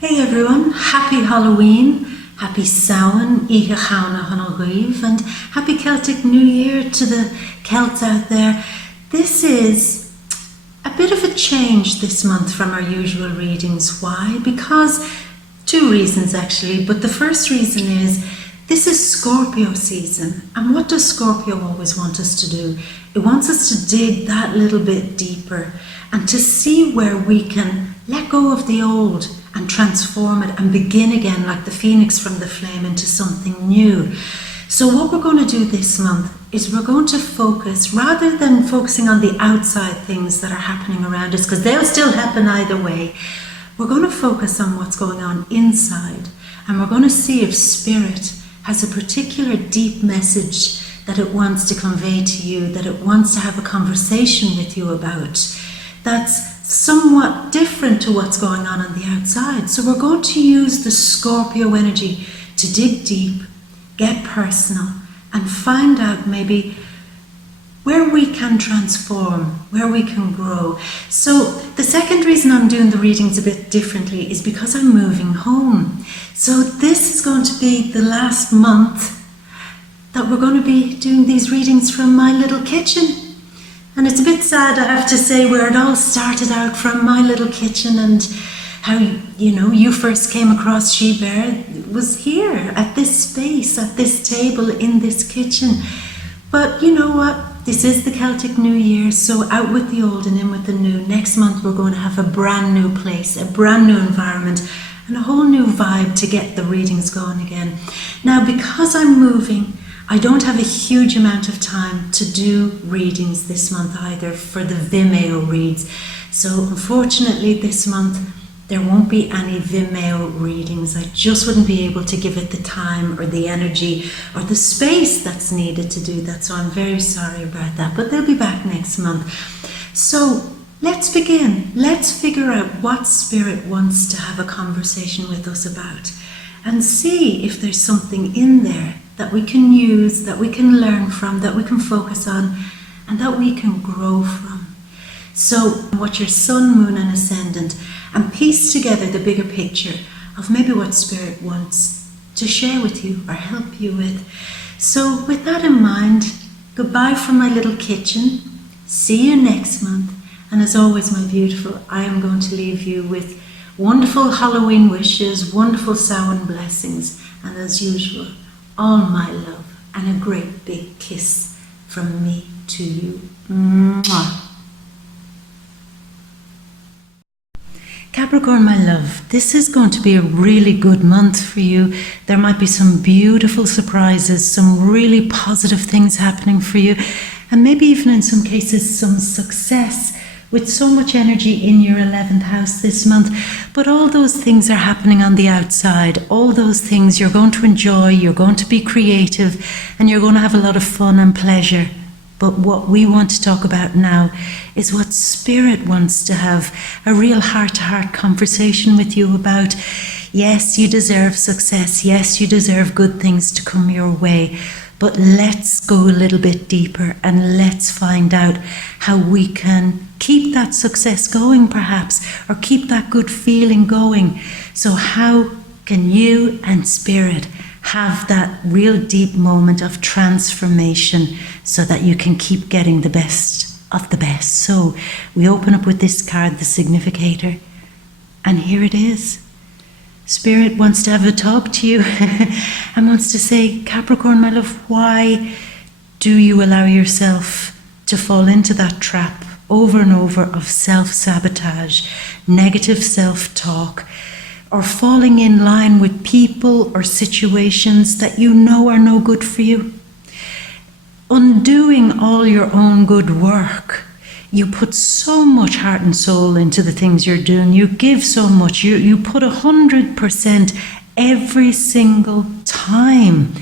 Hey everyone, happy Halloween, happy Samhain, Icha Chana Hanalgrieve, and happy Celtic New Year to the Celts out there. This is a bit of a change this month from our usual readings. Why? Because two reasons actually, but the first reason is this is Scorpio season, and what does Scorpio always want us to do? It wants us to dig that little bit deeper and to see where we can let go of the old and transform it and begin again like the phoenix from the flame into something new. So what we're going to do this month is we're going to focus, rather than focusing on the outside things that are happening around us, because they'll still happen either way, we're going to focus on what's going on inside, and we're going to see if Spirit has a particular deep message that it wants to convey to you, that it wants to have a conversation with you about, that's somewhat different to what's going on the outside. So we're going to use the Scorpio energy to dig deep, get personal, and find out maybe where we can transform, where we can grow. So the second reason I'm doing the readings a bit differently is because I'm moving home. So this is going to be the last month that we're going to be doing these readings from my little kitchen. And it's a bit sad, I have to say, where it all started out from my little kitchen, and how, you first came across She Bear was here, at this space, at this table, in this kitchen. But you know what? This is the Celtic New Year, so out with the old and in with the new. Next month we're going to have a brand new place, a brand new environment, and a whole new vibe to get the readings going again. Now, because I'm moving, I don't have a huge amount of time to do readings this month either for the Vimeo reads. So unfortunately this month there won't be any Vimeo readings. I just wouldn't be able to give it the time or the energy or the space that's needed to do that. So I'm very sorry about that, but they'll be back next month. So let's begin. Let's figure out what Spirit wants to have a conversation with us about, and see if there's something in there that we can use, that we can learn from, that we can focus on, and that we can grow from. So what your sun, moon and ascendant, and piece together the bigger picture of maybe what Spirit wants to share with you or help you with. So with that in mind, goodbye from my little kitchen. See you next month. And as always, my beautiful, I am going to leave you with wonderful Halloween wishes, wonderful Samhain blessings, and as usual, all my love and a great big kiss from me to you. Mwah. Capricorn, my love, this is going to be a really good month for you. There might be some beautiful surprises, some really positive things happening for you, and maybe even in some cases some success, with so much energy in your 11th house this month. But all those things are happening on the outside. All those things you're going to enjoy, you're going to be creative, and you're going to have a lot of fun and pleasure. But what we want to talk about now is what Spirit wants to have a real heart-to-heart conversation with you about. Yes, you deserve success. Yes, you deserve good things to come your way. But let's go a little bit deeper and let's find out how we can keep that success going, perhaps, or keep that good feeling going. So how can you and Spirit have that real deep moment of transformation so that you can keep getting the best of the best? So we open up with this card, the Significator, and here it is. Spirit wants to have a talk to you and wants to say, Capricorn, my love, why do you allow yourself to fall into that trap over and over of self-sabotage, negative self-talk, or falling in line with people or situations that you know are no good for you? Undoing all your own good work. You put so much heart and soul into the things you're doing. You give so much. You put 100% every single time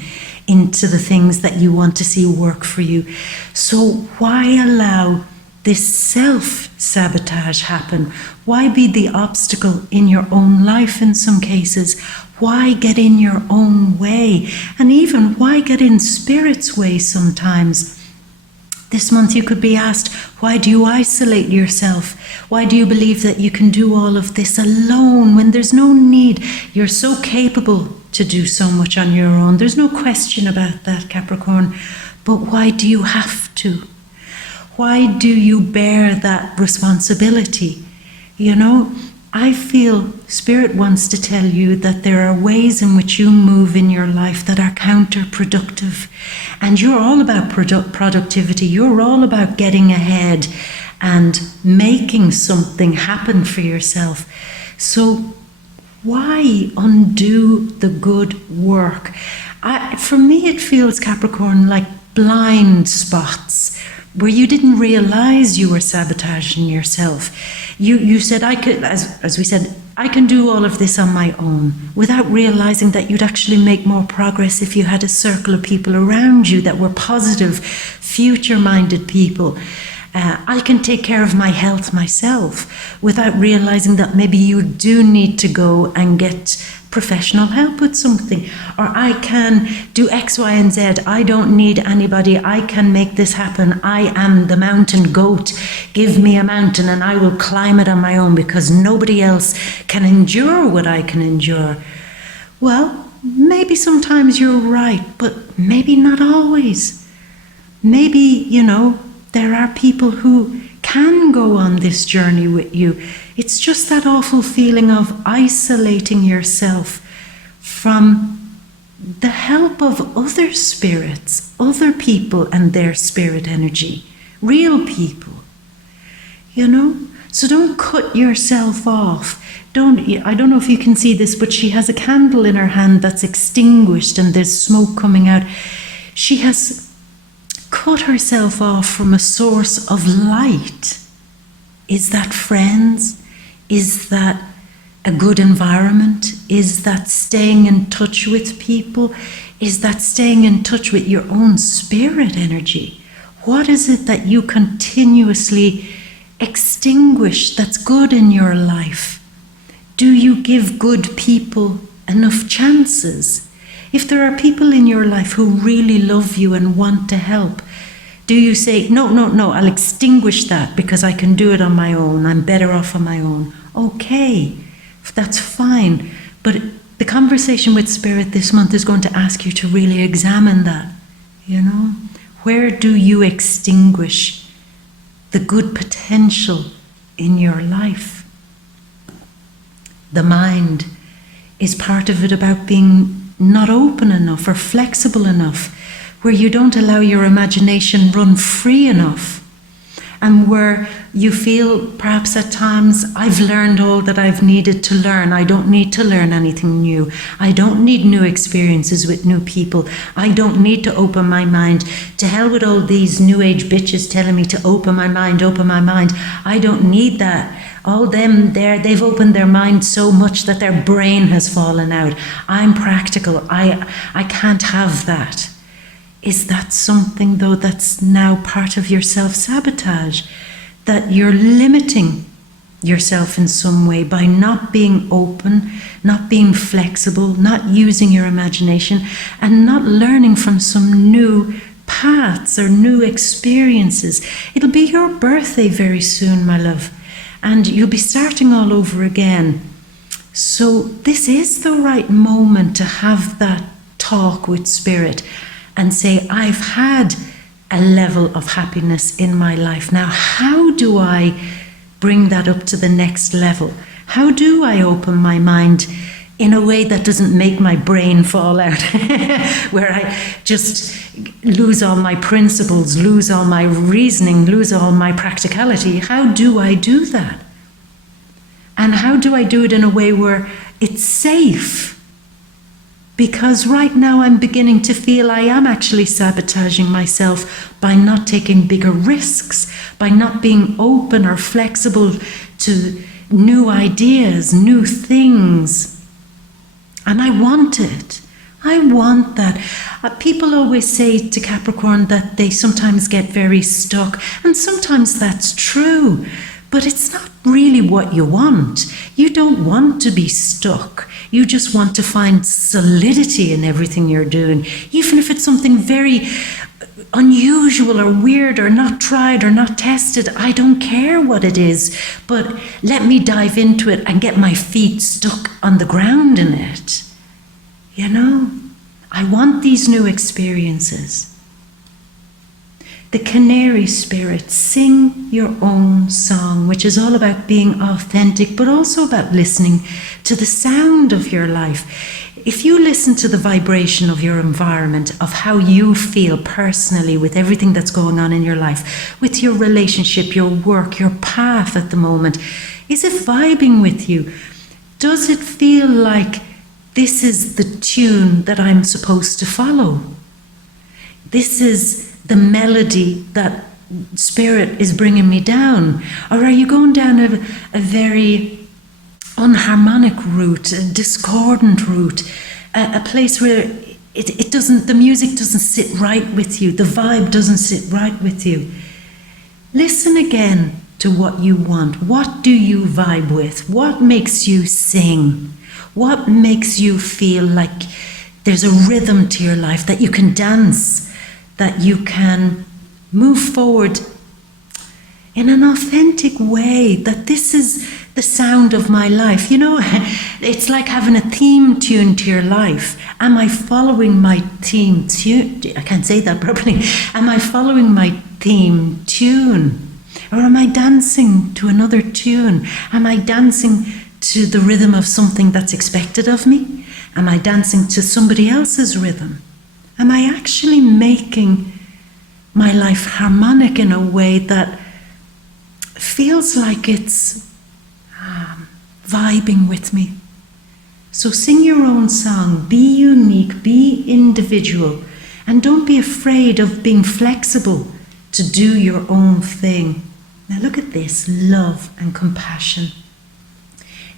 into the things that you want to see work for you. So why allow this self-sabotage happen? Why be the obstacle in your own life in some cases? Why get in your own way? And even why get in Spirit's way sometimes? This month you could be asked, why do you isolate yourself? Why do you believe that you can do all of this alone when there's no need need. You're so capable to do so much on your own. There's no question about that, Capricorn. But why do you have to? Why do you bear that responsibility? You know, I feel Spirit wants to tell you that there are ways in which you move in your life that are counterproductive. And you're all about productivity. You're all about getting ahead and making something happen for yourself. So why undo the good work? For me, it feels, Capricorn, like blind spots where you didn't realize you were sabotaging yourself. You said, I could, as we said, I can do all of this on my own, without realizing that you'd actually make more progress if you had a circle of people around you that were positive, future-minded people. I can take care of my health myself, without realizing that maybe you do need to go and get professional help with something. Or I can do X, Y, and Z. I don't need anybody. I can make this happen. I am the mountain goat. Give me a mountain and I will climb it on my own because nobody else can endure what I can endure. Well, maybe sometimes you're right, but maybe not always. Maybe, you know, there are people who can go on this journey with you. It's just that awful feeling of isolating yourself from the help of other spirits, other people and their spirit energy, real people, you know? So don't cut yourself off. I don't know if you can see this, but she has a candle in her hand that's extinguished and there's smoke coming out. She has cut herself off from a source of light. Is that friends? Is that a good environment? Is that staying in touch with people? Is that staying in touch with your own spirit energy? What is it that you continuously extinguish that's good in your life? Do you give good people enough chances? If there are people in your life who really love you and want to help, do you say, no, I'll extinguish that because I can do it on my own. I'm better off on my own. Okay, that's fine. But the conversation with Spirit this month is going to ask you to really examine that. You know, where do you extinguish the good potential in your life? The mind is part of it about being not open enough or flexible enough, where you don't allow your imagination run free enough, and where you feel perhaps at times, I've learned all that I've needed to learn. I don't need to learn anything new. I don't need new experiences with new people. I don't need to open my mind. To hell with all these new age bitches telling me to open my mind, open my mind. I don't need that. All them there, they've opened their mind so much that their brain has fallen out. I'm practical. I can't have that. Is that something, though, that's now part of your self-sabotage? That you're limiting yourself in some way by not being open, not being flexible, not using your imagination, and not learning from some new paths or new experiences. It'll be your birthday very soon, my love, and you'll be starting all over again. So this is the right moment to have that talk with Spirit and say, I've had a level of happiness in my life. Now, how do I bring that up to the next level? How do I open my mind in a way that doesn't make my brain fall out, where I just lose all my principles, lose all my reasoning, lose all my practicality? How do I do that? And how do I do it in a way where it's safe? Because right now I'm beginning to feel I am actually sabotaging myself by not taking bigger risks, by not being open or flexible to new ideas, new things. And I want it. I want that. People always say to Capricorn that they sometimes get very stuck, and sometimes that's true, but it's not really what you want. You don't want to be stuck. You just want to find solidity in everything you're doing, even if it's something very unusual or weird or not tried or not tested. I don't care what it is, but let me dive into it and get my feet stuck on the ground in it. You know, I want these new experiences. The Canary Spirit, sing your own song, which is all about being authentic, but also about listening to the sound of your life. If you listen to the vibration of your environment, of how you feel personally with everything that's going on in your life, with your relationship, your work, your path at the moment, is it vibing with you? Does it feel like this is the tune that I'm supposed to follow? This is the melody that Spirit is bringing me down? Or are you going down a very unharmonic route, a discordant route, a place where the music doesn't sit right with you, the vibe doesn't sit right with you? Listen again to what you want. What do you vibe with? What makes you sing? What makes you feel like there's a rhythm to your life, that you can dance, that you can move forward in an authentic way, that this is the sound of my life? You know, it's like having a theme tune to your life. Am I following my theme tune? I can't say that properly. Am I following my theme tune? Or am I dancing to another tune? Am I dancing to the rhythm of something that's expected of me? Am I dancing to somebody else's rhythm? Am I actually making my life harmonic in a way that feels like it's vibing with me? So sing your own song, be unique, be individual, and don't be afraid of being flexible to do your own thing. Now look at this, love and compassion.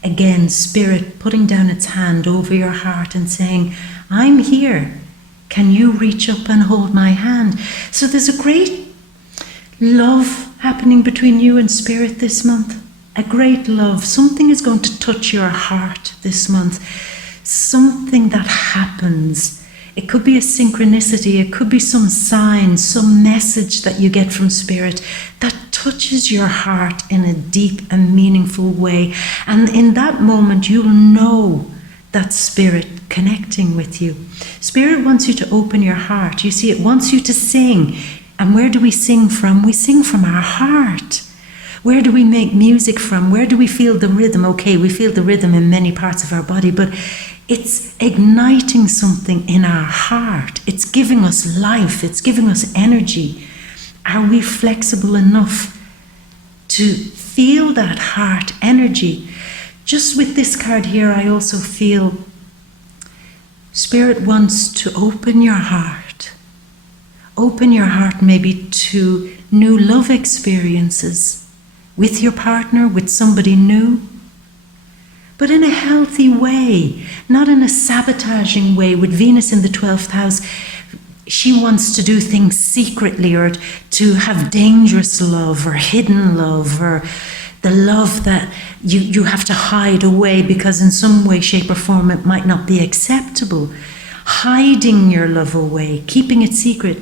Again, Spirit putting down its hand over your heart and saying, I'm here. Can you reach up and hold my hand? So there's a great love happening between you and Spirit this month. A great love. Something is going to touch your heart this month. Something that happens. It could be a synchronicity. It could be some sign, some message that you get from Spirit that touches your heart in a deep and meaningful way. And in that moment, you'll know that Spirit connecting with you. Spirit wants you to open your heart. You see, it wants you to sing. And where do we sing from? We sing from our heart. Where do we make music from? Where do we feel the rhythm? Okay, we feel the rhythm in many parts of our body, but it's igniting something in our heart. It's giving us life. It's giving us energy. Are we flexible enough to feel that heart energy? Just with this card here, I also feel Spirit wants to open your heart. Open your heart maybe to new love experiences with your partner, with somebody new, but in a healthy way, not in a sabotaging way. With Venus in the 12th house, she wants to do things secretly, or to have dangerous love or hidden love, or the love that you have to hide away because in some way, shape or form it might not be acceptable. Hiding your love away, keeping it secret.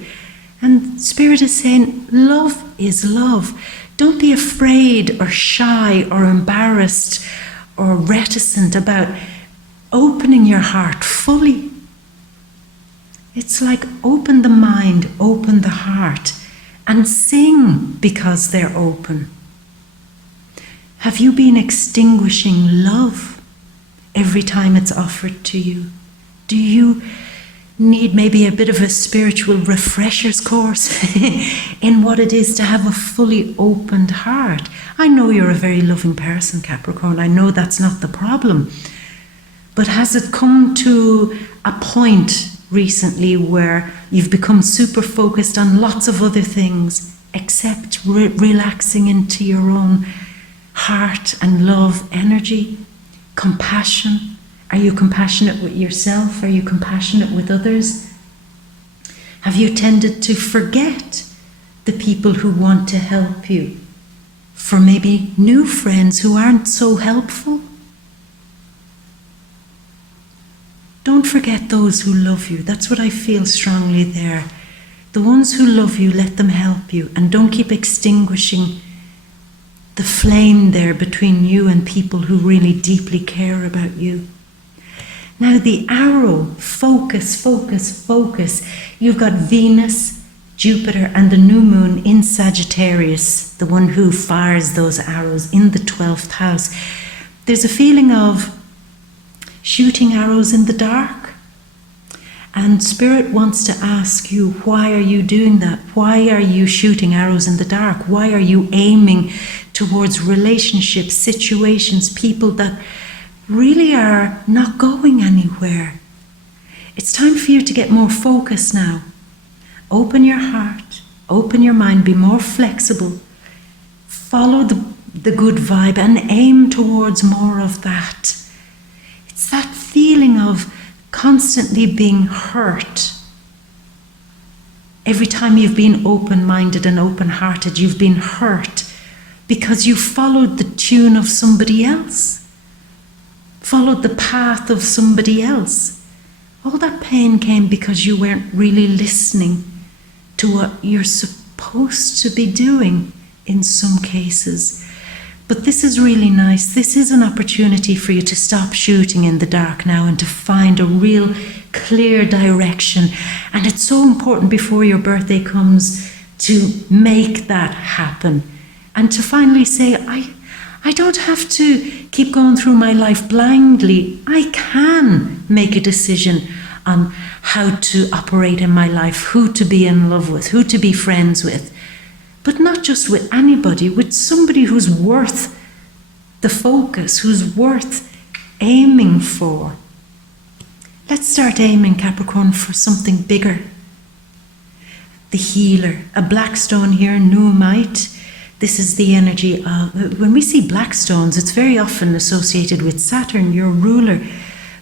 And Spirit is saying, love is love. Don't be afraid or shy or embarrassed or reticent about opening your heart fully. It's like open the mind, open the heart, and sing because they're open. Have you been extinguishing love every time it's offered to you? Do you need maybe a bit of a spiritual refreshers course in what it is to have a fully opened heart? I know you're a very loving person, Capricorn. I know that's not the problem. But has it come to a point recently where you've become super focused on lots of other things except relaxing into your own heart and love energy? Compassion. Are you compassionate with yourself? Are you compassionate with others? Have you tended to forget the people who want to help you for maybe new friends who aren't so helpful? Don't forget those who love you. That's what I feel strongly there. The ones who love you, let them help you, and don't keep extinguishing the flame there between you and people who really deeply care about you. Now the arrow, focus, focus, focus. You've got Venus, Jupiter and the new moon in Sagittarius, the one who fires those arrows in the 12th house. There's a feeling of shooting arrows in the dark. And Spirit wants to ask you, why are you doing that? Why are you shooting arrows in the dark? Why are you aiming towards relationships, situations, people that really are not going anywhere? It's time for you to get more focused now. Open your heart, open your mind, be more flexible. Follow the good vibe and aim towards more of that. It's that feeling of constantly being hurt. Every time you've been open-minded and open-hearted, you've been hurt because you followed the tune of somebody else, followed the path of somebody else. All that pain came because you weren't really listening to what you're supposed to be doing in some cases. But this is really nice. This is an opportunity for you to stop shooting in the dark now and to find a real clear direction. And it's so important before your birthday comes to make that happen and to finally say, I don't have to keep going through my life blindly. I can make a decision on how to operate in my life, who to be in love with, who to be friends with. But not just with anybody, with somebody who's worth the focus, who's worth aiming for. Let's start aiming, Capricorn, for something bigger. The healer, a black stone here, nuumite. This is the energy of, when we see black stones, it's very often associated with Saturn, your ruler,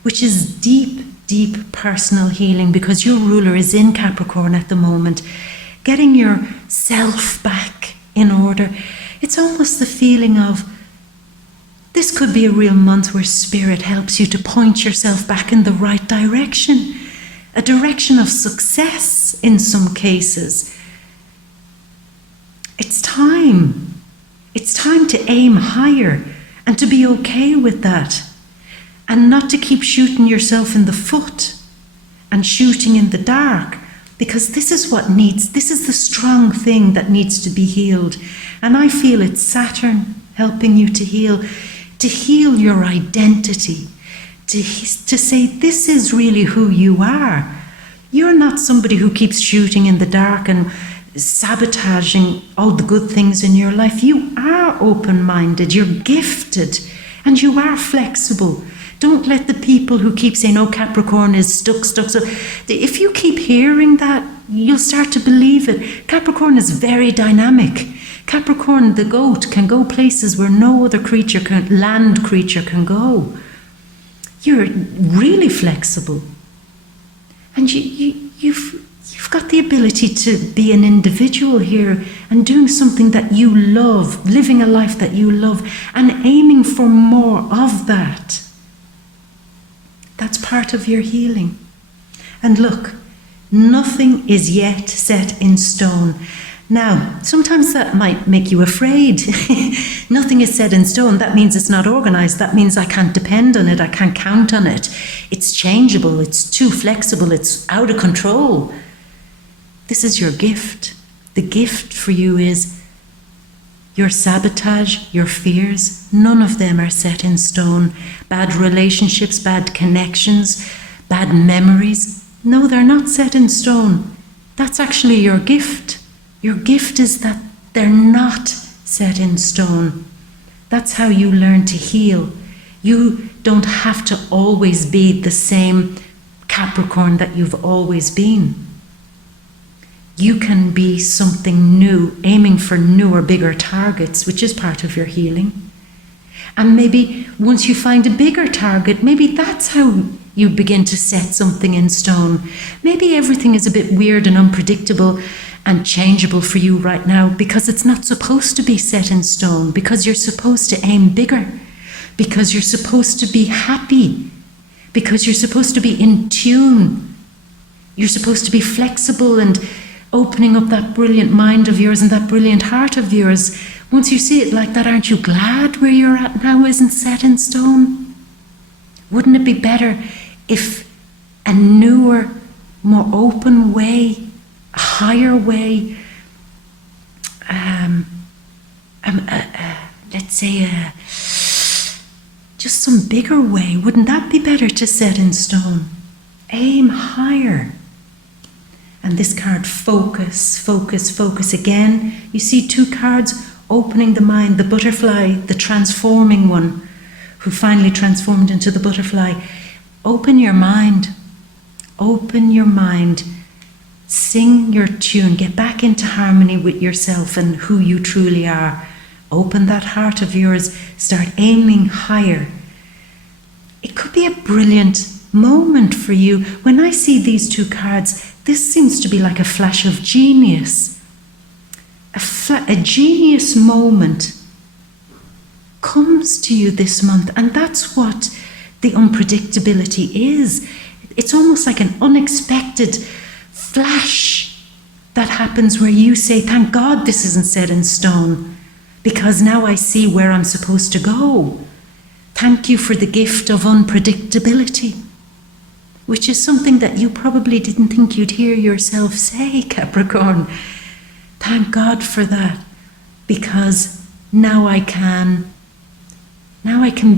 which is deep, deep personal healing, because your ruler is in Capricorn at the moment. Getting yourself back in order. It's almost the feeling of, this could be a real month where Spirit helps you to point yourself back in the right direction. A direction of success in some cases. It's time. It's time to aim higher and to be okay with that. And not to keep shooting yourself in the foot and shooting in the dark. Because this is this is the strong thing that needs to be healed. And I feel it's Saturn helping you to heal your identity, to say this is really who you are. You're not somebody who keeps shooting in the dark and sabotaging all the good things in your life. You are open-minded, you're gifted, and you are flexible. Don't let the people who keep saying, oh, Capricorn is stuck. So if you keep hearing that, you'll start to believe it. Capricorn is very dynamic. Capricorn, the goat, can go places where no other land creature can go. You're really flexible. And you've got the ability to be an individual here and doing something that you love, living a life that you love, and aiming for more of that. That's part of your healing. And look, nothing is yet set in stone. Now, sometimes that might make you afraid. Nothing is set in stone. That means it's not organized. That means I can't depend on it. I can't count on it. It's changeable. It's too flexible. It's out of control. This is your gift. The gift for you is your sabotage, your fears, none of them are set in stone. Bad relationships, bad connections, bad memories, no, they're not set in stone. That's actually your gift. Your gift is that they're not set in stone. That's how you learn to heal. You don't have to always be the same Capricorn that you've always been. You can be something new, aiming for newer, bigger targets, which is part of your healing. And maybe once you find a bigger target, maybe that's how you begin to set something in stone. Maybe everything is a bit weird and unpredictable and changeable for you right now because it's not supposed to be set in stone, because you're supposed to aim bigger, because you're supposed to be happy, because you're supposed to be in tune. You're supposed to be flexible and opening up that brilliant mind of yours and that brilliant heart of yours. Once you see it like that, aren't you glad where you're at now isn't set in stone? Wouldn't it be better if a newer, more open way, a higher way, let's say just some bigger way, wouldn't that be better to set in stone? Aim higher. And this card, focus, focus, focus. Again, you see two cards opening the mind, the butterfly, the transforming one, who finally transformed into the butterfly. Open your mind. Open your mind. Sing your tune. Get back into harmony with yourself and who you truly are. Open that heart of yours. Start aiming higher. It could be a brilliant moment for you. When I see these two cards, this seems to be like a flash of genius. A genius moment comes to you this month, and that's what the unpredictability is. It's almost like an unexpected flash that happens where you say, thank God this isn't set in stone, because now I see where I'm supposed to go. Thank you for the gift of unpredictability, which is something that you probably didn't think you'd hear yourself say, Capricorn. Thank God for that, because now I can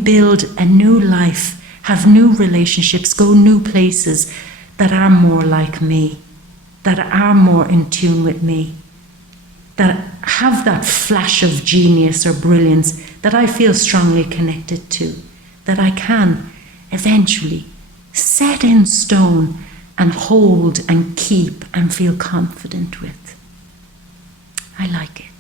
build a new life, have new relationships, go new places that are more like me, that are more in tune with me, that have that flash of genius or brilliance that I feel strongly connected to, that I can eventually set in stone and hold and keep and feel confident with. I like it.